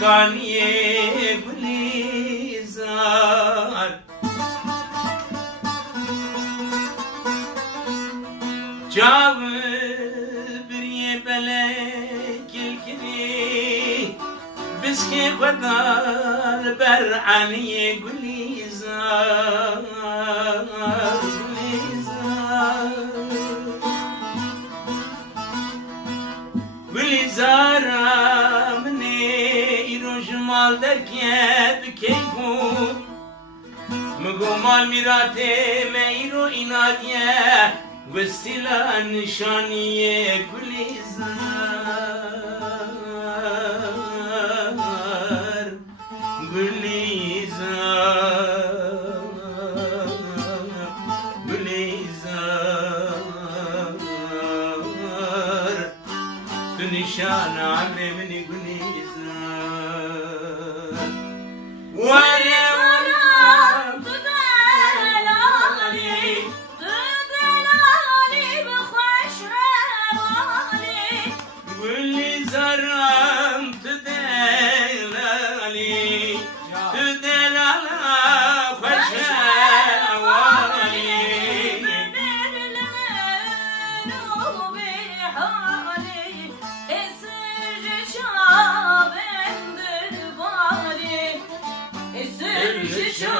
Kaniye Gülizar Cavı biriye belek ilkini Biski kudal ber'aniye Gülizar Gülizara مال در کیت کیفون مگو مال میراته میرو اینادیه وسیله نشانیه گلیزار گلیزار گلیزار تو نشان عمر منی گلیزار ورم تدلالي بخوش روالي واللي زرم تدلالي خوش روالي من المنوب حالي اسج شاب الشام